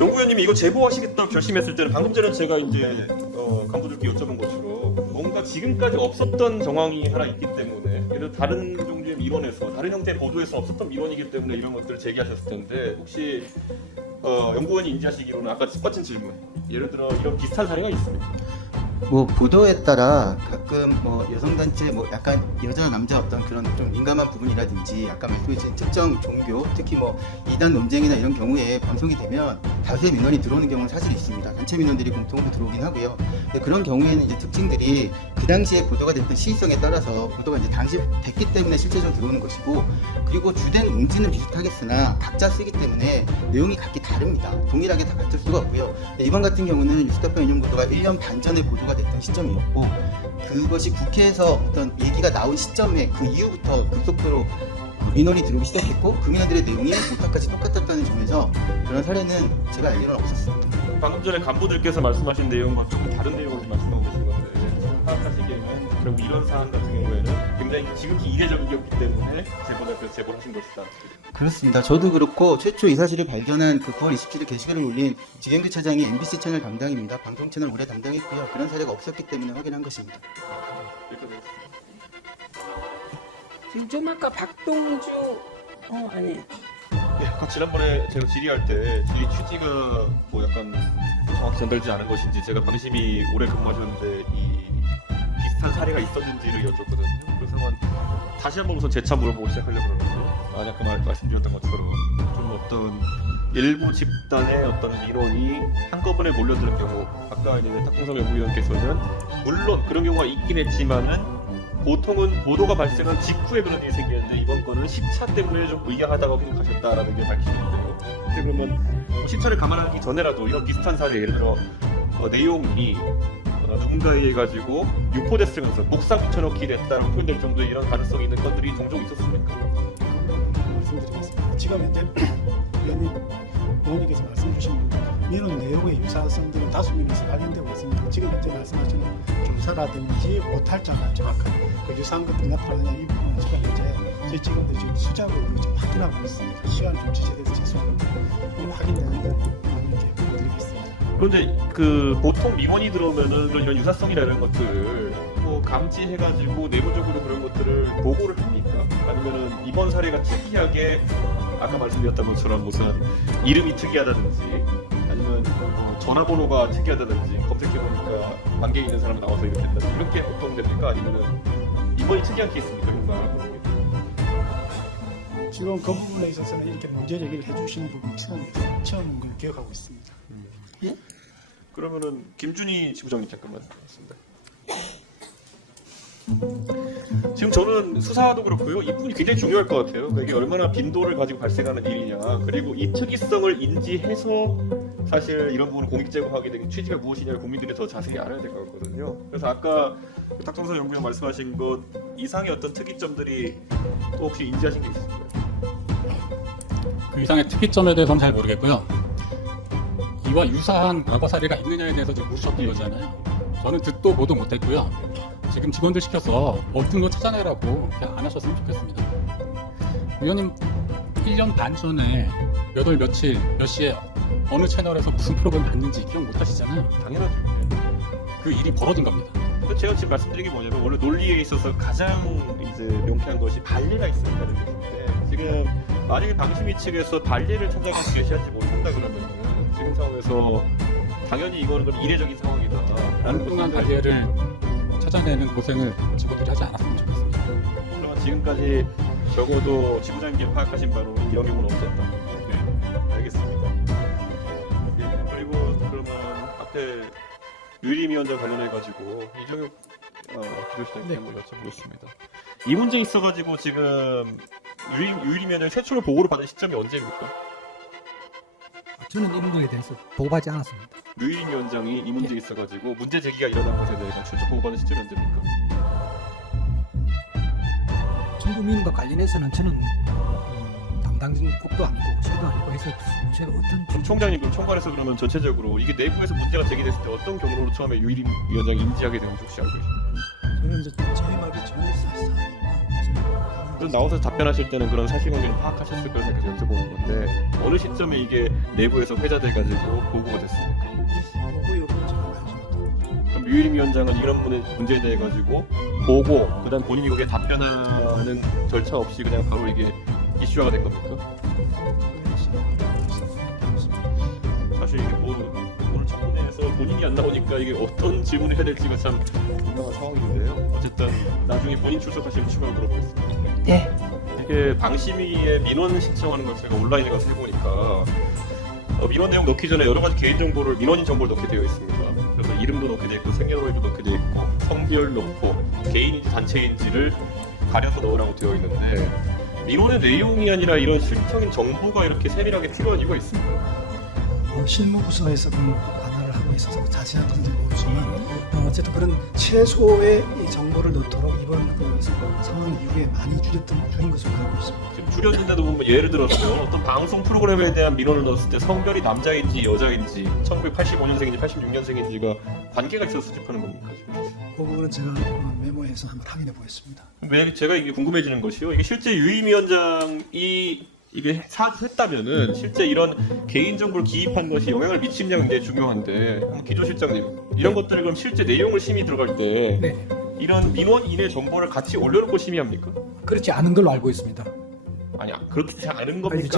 연구위원님이 이거 제보하시겠다고 결심했을 때는 방금 전에 제가 이제 간부들께 여쭤본 것처럼 뭔가 지금까지 없었던 정황이 하나 있기 때문에 예를 들어 다른 종류의 민원에서 다른 형태의 보도에서 없었던 민원이기 때문에 이런 것들을 제기하셨을 텐데 혹시 연구원이 인지하시기로는 아까 똑같은 질문 예를 들어 이런 비슷한 사례가 있습니까? 뭐 보도에 따라 가끔 뭐 여성단체 뭐 약간 여자 남자 어떤 그런 좀 민감한 부분이라든지 아까 말씀해주신 특정 종교 특히 뭐 이단 논쟁이나 이런 경우에 방송이 되면 다수의 민원이 들어오는 경우는 사실 있습니다. 단체 민원들이 공통으로 들어오긴 하고요. 근데 그런 경우에는 이제 특징들이 그 당시에 보도가 됐던 시의성에 따라서 보도가 이제 당시 됐기 때문에 실제적으로 들어오는 것이고 그리고 주된 용지는 비슷하겠으나 각자 쓰기 때문에 내용이 각기 다릅니다. 동일하게 다 같을 수가 없고요. 이번 같은 경우는 뉴스타파 인용 보도가 1년 반 전에 보도가 됐던 시점이었고 그것이 국회에서 어떤 얘기가 나온 시점에 그 이후부터 급속도로 민원이 들어오기 시작했고 그 민원들의 내용이 보도까지 똑같았다는 점에서 그런 사례는 제가 알기로는 없었습니다. 방금 전에 간부들께서 말씀하신 내용과 조금 다른 내용을 말씀하고 계신 건데 파악하시기에는 결국 이런 사안 같은 경우에는 굉장히 지극히 이례적이었기 때문에 제보를 하신 것이다. 그렇습니다. 저도 그렇고 최초 이 사실을 발견한 그 9월 27일 게시글을 올린 지경규 차장이 MBC 채널 담당입니다. 방송 채널 오래 담당했고요. 그런 사례가 없었기 때문에 확인한 것입니다. 지금 좀 아까 박동주 아니 네, 아까 지난번에 제가 질의할 때 질의 취지가 뭐 약간 정확히 전달되지 않은 것인지 제가 방심이 오래 근무하셨는데 이 비슷한 사례가 있었는지를 여쭙거든요. 그래서 다시 한번 우선 재차 물어보고 시작하려고 그러는데 아까 말씀드렸던 것처럼 좀 어떤 일부 집단의 어떤 민원이 한꺼번에 몰려드는 경우 아까 이제 탁동섭 연구위원께서는 물론 그런 경우가 있긴 했지만은 보통은 보도가 발생한 직후에 그런 일이 생기는데 이번 거는 시차 때문에 좀 의아하다고 생각하셨다라는 게 밝히는데요. 그러면 시차를 감안하기 전에라도 이런 비슷한 사례 예를 들어 내용이 누군가에 의해 가지고 유포됐으면서 목상 붙여넣기 됐다라고 표현될 정도의 이런 가능성이 있는 것들이 종종 있었습니까? 말씀드리겠습니다. 지금 현재 의원님께서 말씀 주신 이런 내용의 유사성들은 다수 면에서 관련되고 있습니다. 지금 현재 말씀하신 조사라든지 오탈자나 정확한 그 유사한 것들이 나타나냐 이 부분은 제가 현재 저희 직원들 지금 수작으로 지금 확인하고 있습니다. 시간 좀 지체돼서 죄송합니다. 오늘 확인되는데 이렇게 보여드리겠습니다. 그런데 그 보통 민원이 들어오면은 이런 유사성이라는 것들을 뭐 감지해가지고 내부적으로 그런 것들을 보고를 합니까? 아니면은 이번 사례가 특이하게 아까 말씀드렸던 것처럼 무슨 이름이 특이하다든지 아니면 전화번호가 특이하다든지 검색해보니까 관계에 있는 사람이 나와서 이렇게 된다든지 이렇게 보통 됩니까? 아니면은 이번이 특이한 케이스입니까? 뭔가 지금 그 부분에 있어서는 이렇게 문제 제기를 해주시는 부분 처음인 걸 기억하고 있습니다. 예? 그러면은 김준희 지부장님 잠깐만 말씀니다. 지금 저는 수사도 그렇고요. 이 부분이 굉장히 중요할 것 같아요. 그러니까 이게 얼마나 빈도를 가지고 발생하는 일이냐, 그리고 이 특이성을 인지해서 사실 이런 부분을 공익 제공하게 된 취지가 무엇이냐를 국민들이 더 자세히 알아야 될 것 같거든요. 그래서 아까 탁동선 연구위원 말씀하신 것 이상의 어떤 특이점들이 또 혹시 인지하신 게 있으신가요? 그 이상의 특이점에 대해서는 잘 모르겠고요. 이와 유사한 과거 사례가 있느냐에 대해서 지금 묻으셨던 거잖아요. 저는 듣도 보도 못했고요. 지금 직원들 시켜서 어떤 거 찾아내라고 그냥 안 하셨으면 좋겠습니다. 위원님 1년 반 전에 몇 월 며칠 몇 시에 어느 채널에서 무슨 프로그램 봤는지 기억 못 하시잖아요. 당연하죠. 그 일이 벌어진 겁니다. 제가 지금 말씀드린 게 뭐냐면 원래 논리에 있어서 가장 이제 명쾌한 것이 반례가 있습니다는 것인데 지금 만약에 방심위 측에서 반례를 찾아가서 제시하지 못한다 그러면 지금 상황에서 당연히 이거는 좀 이례적인 상황이다. 엉뚱한 관례를 찾아내는 고생을 직원들이 하지 않았으면 좋겠습니다. 그러면 지금까지 적어도 지부장님께 파악하신 바로 이런 경우는 없었다. 네, 알겠습니다. 예, 그리고 그러면 앞에 유일위원장 관련해가지고 이정혁 기조실장님께 한번 여쭤보겠습니다. 이 문제 있어가지고 지금 유일위원장 최초로 보고를 받은 시점이 언제입니까? 저는 이 문제에 대해서 보고받지 않았습니다. 유일위원장이 이 문제에 있어가지고 문제 제기가 일어난 것에 대해서 최초 보고받은 시점이 언제입니까? 전국민과 관련해서는 저는 담당국도 아니고 저도 아니고 해서 제가 어떤 그럼 총장님 그럼 총괄해서 그러면 전체적으로 이게 내부에서 문제가 제기됐을 때 어떤 경로로 처음에 유일위원장이 인지하게 되는지 혹시 알고 계십니까? 저는 이제 제 말이 전혀 사실이 아닙니다. 그래서 나와서 답변하실 때는 그런 사실관계를 파악하셨을 거라 생각해서 여쭤보는 건데 어느 시점에 이게 내부에서 회자돼가지고 보고가 됐습니까? 보고 여부는 제가 알지 못합니다. 그럼 류일임 위원장은 이런 문제에 대해 가지고 보고 그다음 본인이 거기에 답변하는 절차 없이 그냥 바로 이게 이슈화가 된 겁니까? 사실 이게 뭐 오늘 청문회에서 본인이 안 나오니까 이게 어떤 질문을 해야 될지가 참 민감한 상황인데요. 어쨌든 나중에 본인 출석하시면 추가로 물어보겠습니다. 네. 이게 방심위에 민원 신청하는 걸 제가 온라인에 가서 해보니까 민원 내용 넣기 전에 여러 가지 개인 정보를 민원인 정보를 넣게 되어 있습니다. 그래서 이름도 넣게 되어 있고 생년월일도 넣게 되어 있고 성별 넣고 개인인지 단체인지를 가려서 넣으라고 되어 있는데 민원의 내용이 아니라 이런 실질적인 정보가 이렇게 세밀하게 필요한 이유가 있습니다. 실무부서에서 그 관할을 하고 있어서 자세한 건지 모르지만 어쨌든 그런 최소의 이 정보를 넣도록 이번 그 상황 이후에 많이 줄인 것으로 알고 있습니다. 지금 줄였는데도 보면 예를 들어서 어떤 방송 프로그램에 대한 민원을 넣었을 때 성별이 남자인지 여자인지 1985년생인지 86년생인지가 관계가 있어서 수집하는 겁니까? 지금? 그 부분은 제가 메모해서 한번 확인해 보겠습니다. 왜 제가 이게 궁금해지는 것이요. 이게 실제 유임 위원장이 이게 사주했다면은 실제 이런 개인 정보를 기입한 것이 영향을 미치느냐가 굉장히 중요한데 기조실장님 이런 것들을 그럼 실제 내용을 심의 들어갈 때 네. 이런 민원인의 정보를 같이 올려놓고 심의합니까? 그렇지 않은 걸로 알고 있습니다. 아니 그렇지 않은 아니, 겁니까?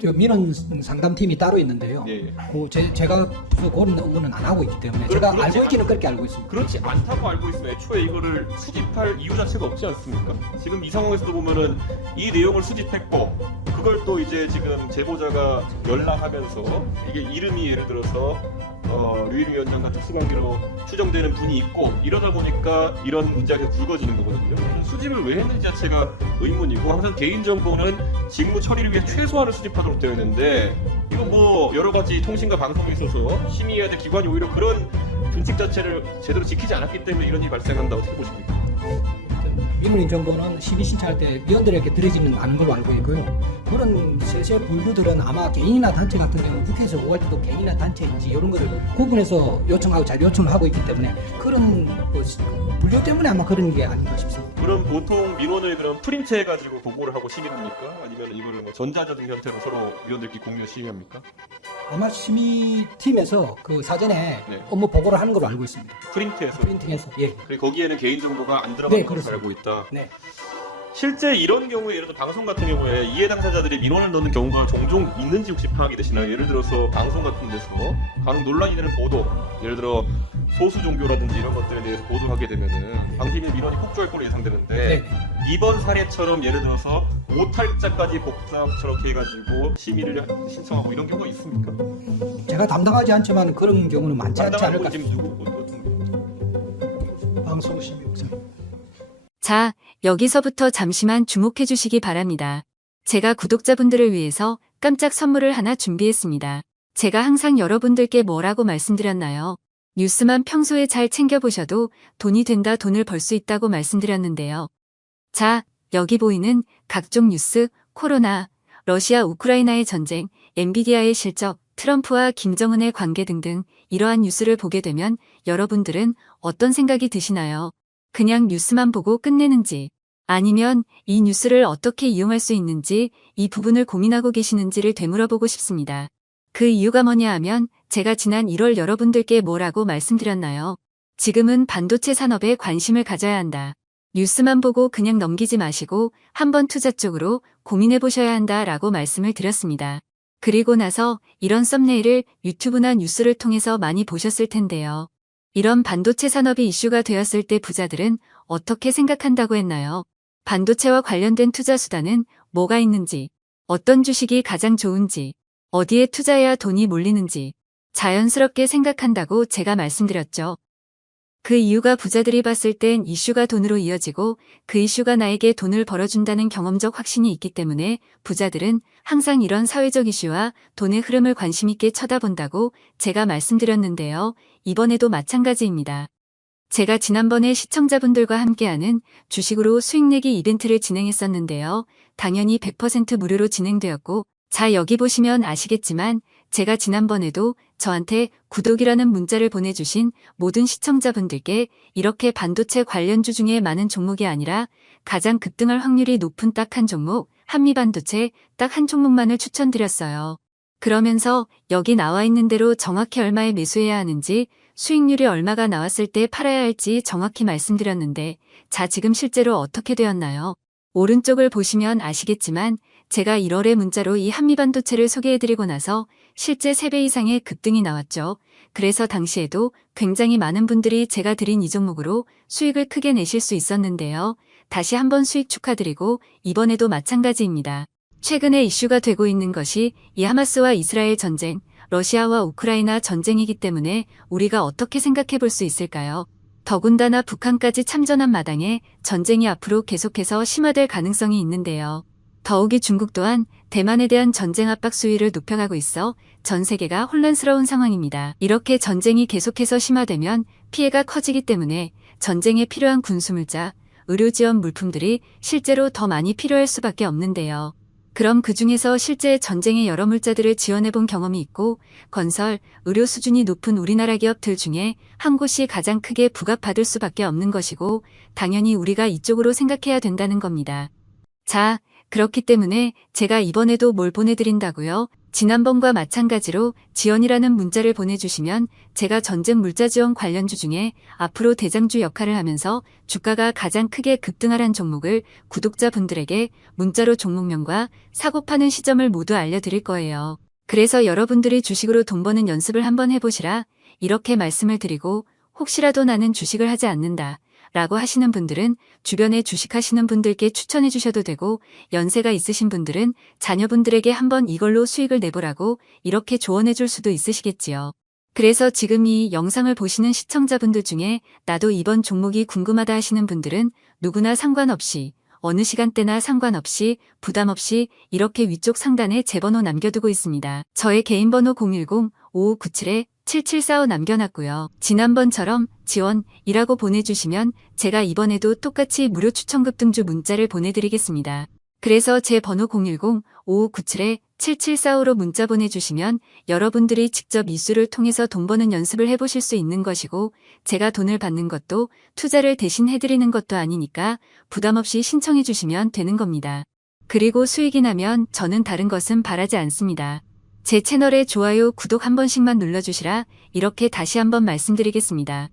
저 민원 상담팀이 따로 있는데요. 예, 예. 제가 그런 업무는 안 하고 있기 때문에 제가 그렇지 알고 있기는 그렇게 알고 있습니다. 그렇지 않다고 알고 있으면 애초에 이거를 수집할 이유 자체가 없지 않습니까? 지금 이 상황에서도 보면은 이 내용을 수집했고 그걸 또 이제 지금 제보자가 연락하면서 이게 이름이 예를 들어서 류일임 위원장과 특수관계로 추정되는 분이 있고 이러다 보니까 이런 문제가 계속 불거지는 거거든요. 수집을 왜 했는지 자체가 의문이고 항상 개인정보는 직무 처리를 위해 최소한을 수집하도록 되어 있는데 이거 뭐 여러 가지 통신과 방송에 있어서 심의해야 될 기관이 오히려 그런 준칙 자체를 제대로 지키지 않았기 때문에 이런 일이 발생한다고 어떻게 보십니까? 민원인 정보는 심의 신청할 때 위원들에게 드려지는 않은 걸로 알고 있고요. 그런 세세 분류들은 아마 개인이나 단체 같은 경우는 국회에서 오갈 때도 개인이나 단체인지 이런 거를 구분해서 요청하고 잘 요청을 하고 있기 때문에 그런 분류 때문에 아마 그런 게 아닌가 싶습니다. 그럼 보통 민원을 그럼 프린트해가지고 보고를 하고 심의합니까? 아니면 이거를 뭐 전자적인 형태로 서로 위원들끼리 공유해서 심의합니까? 아마 심의팀에서 그 사전에 네. 업무 보고를 하는 걸로 알고 있습니다. 프린트해서 프린팅해서 예. 그리고 거기에는 개인정보가 안 들어가는 네, 것으로 그렇습니다. 알고 있다. 네. 실제 이런 경우에 예를 들어 방송 같은 경우에 이해 당사자들이 민원을 넣는 경우가 종종 있는지 혹시 파악이 되시나요? 예를 들어서 방송 같은 데서 간혹 논란이 되는 보도, 예를 들어 소수 종교라든지 이런 것들에 대해서 보도를 하게 되면은 방심의 민원이 폭주할 걸로 예상되는데 네. 이번 사례처럼 예를 들어서 오탈자까지 복사처럼 이렇게 해가지고 심의를 신청하고 이런 경우가 있습니까? 제가 담당하지 않지만 그런 경우는 많지 않지 담당하는 않을까 분 지금 누구 어떤 분? 방송심의국장. 자, 여기서부터 잠시만 주목해 주시기 바랍니다. 제가 구독자분들을 위해서 깜짝 선물을 하나 준비했습니다. 제가 항상 여러분들께 뭐라고 말씀드렸나요? 뉴스만 평소에 잘 챙겨보셔도 돈이 된다, 돈을 벌 수 있다고 말씀드렸는데요. 자, 여기 보이는 각종 뉴스, 코로나, 러시아 우크라이나의 전쟁, 엔비디아의 실적, 트럼프와 김정은의 관계 등등 이러한 뉴스를 보게 되면 여러분들은 어떤 생각이 드시나요? 그냥 뉴스만 보고 끝내는지 아니면 이 뉴스를 어떻게 이용할 수 있는지 이 부분을 고민하고 계시는지를 되물어보고 싶습니다. 그 이유가 뭐냐 하면 제가 지난 1월 여러분들께 뭐라고 말씀드렸나요? 지금은 반도체 산업에 관심을 가져야 한다. 뉴스만 보고 그냥 넘기지 마시고 한번 투자 쪽으로 고민해 보셔야 한다라고 말씀을 드렸습니다. 그리고 나서 이런 썸네일을 유튜브나 뉴스를 통해서 많이 보셨을 텐데요. 이런 반도체 산업이 이슈가 되었을 때 부자들은 어떻게 생각한다고 했나요? 반도체와 관련된 투자 수단은 뭐가 있는지, 어떤 주식이 가장 좋은지, 어디에 투자해야 돈이 몰리는지 자연스럽게 생각한다고 제가 말씀드렸죠. 그 이유가 부자들이 봤을 땐 이슈가 돈으로 이어지고 그 이슈가 나에게 돈을 벌어준다는 경험적 확신이 있기 때문에 부자들은 항상 이런 사회적 이슈와 돈의 흐름을 관심 있게 쳐다본다고 제가 말씀드렸는데요. 이번에도 마찬가지입니다. 제가 지난번에 시청자분들과 함께하는 주식으로 수익 내기 이벤트를 진행했었는데요. 당연히 100% 무료로 진행되었고 자 여기 보시면 아시겠지만 제가 지난번에도 저한테 구독이라는 문자를 보내주신 모든 시청자분들께 이렇게 반도체 관련주 중에 많은 종목이 아니라 가장 급등할 확률이 높은 딱 한 종목, 한미반도체 딱 한 종목만을 추천드렸어요. 그러면서 여기 나와 있는 대로 정확히 얼마에 매수해야 하는지, 수익률이 얼마가 나왔을 때 팔아야 할지 정확히 말씀드렸는데, 자, 지금 실제로 어떻게 되었나요? 오른쪽을 보시면 아시겠지만 제가 1월에 문자로 이 한미반도체를 소개해드리고 나서 실제 3배 이상의 급등이 나왔죠. 그래서 당시에도 굉장히 많은 분들이 제가 드린 이 종목으로 수익을 크게 내실 수 있었는데요. 다시 한번 수익 축하드리고 이번에도 마찬가지입니다. 최근에 이슈가 되고 있는 것이 이 하마스와 이스라엘 전쟁, 러시아와 우크라이나 전쟁이기 때문에 우리가 어떻게 생각해 볼 수 있을까요? 더군다나 북한까지 참전한 마당에 전쟁이 앞으로 계속해서 심화될 가능성이 있는데요. 더욱이 중국 또한 대만에 대한 전쟁 압박 수위를 높여가고 있어 전 세계가 혼란스러운 상황입니다. 이렇게 전쟁이 계속해서 심화되면 피해가 커지기 때문에 전쟁에 필요한 군수물자, 의료 지원 물품들이 실제로 더 많이 필요할 수밖에 없는데요. 그럼 그 중에서 실제 전쟁의 여러 물자들을 지원해본 경험이 있고 건설, 의료 수준이 높은 우리나라 기업들 중에 한 곳이 가장 크게 부각받을 수밖에 없는 것이고 당연히 우리가 이쪽으로 생각해야 된다는 겁니다. 자, 그렇기 때문에 제가 이번에도 뭘 보내드린다고요? 지난번과 마찬가지로 지원이라는 문자를 보내주시면 제가 전쟁 물자 지원 관련주 중에 앞으로 대장주 역할을 하면서 주가가 가장 크게 급등하란 종목을 구독자분들에게 문자로 종목명과 사고 파는 시점을 모두 알려드릴 거예요. 그래서 여러분들이 주식으로 돈 버는 연습을 한번 해보시라 이렇게 말씀을 드리고 혹시라도 나는 주식을 하지 않는다 라고 하시는 분들은 주변에 주식하시는 분들께 추천해 주셔도 되고 연세가 있으신 분들은 자녀분들에게 한번 이걸로 수익을 내보라고 이렇게 조언해 줄 수도 있으시겠지요. 그래서 지금 이 영상을 보시는 시청자분들 중에 나도 이번 종목이 궁금하다 하시는 분들은 누구나 상관없이 어느 시간대나 상관없이 부담 없이 이렇게 위쪽 상단에 제 번호 남겨두고 있습니다. 저의 개인 번호 010-5597-7745 남겨놨고요. 지난번처럼 지원이라고 보내주시면 제가 이번에도 똑같이 무료 추천 급등주 문자를 보내드리겠습니다. 그래서 제 번호 010-5597-7745로 문자 보내주시면 여러분들이 직접 이수를 통해서 돈 버는 연습을 해보실 수 있는 것이고 제가 돈을 받는 것도 투자를 대신 해드리는 것도 아니니까 부담 없이 신청해 주시면 되는 겁니다. 그리고 수익이 나면 저는 다른 것은 바라지 않습니다. 제 채널에 좋아요, 구독 한 번씩만 눌러주시라 이렇게 다시 한번 말씀드리겠습니다.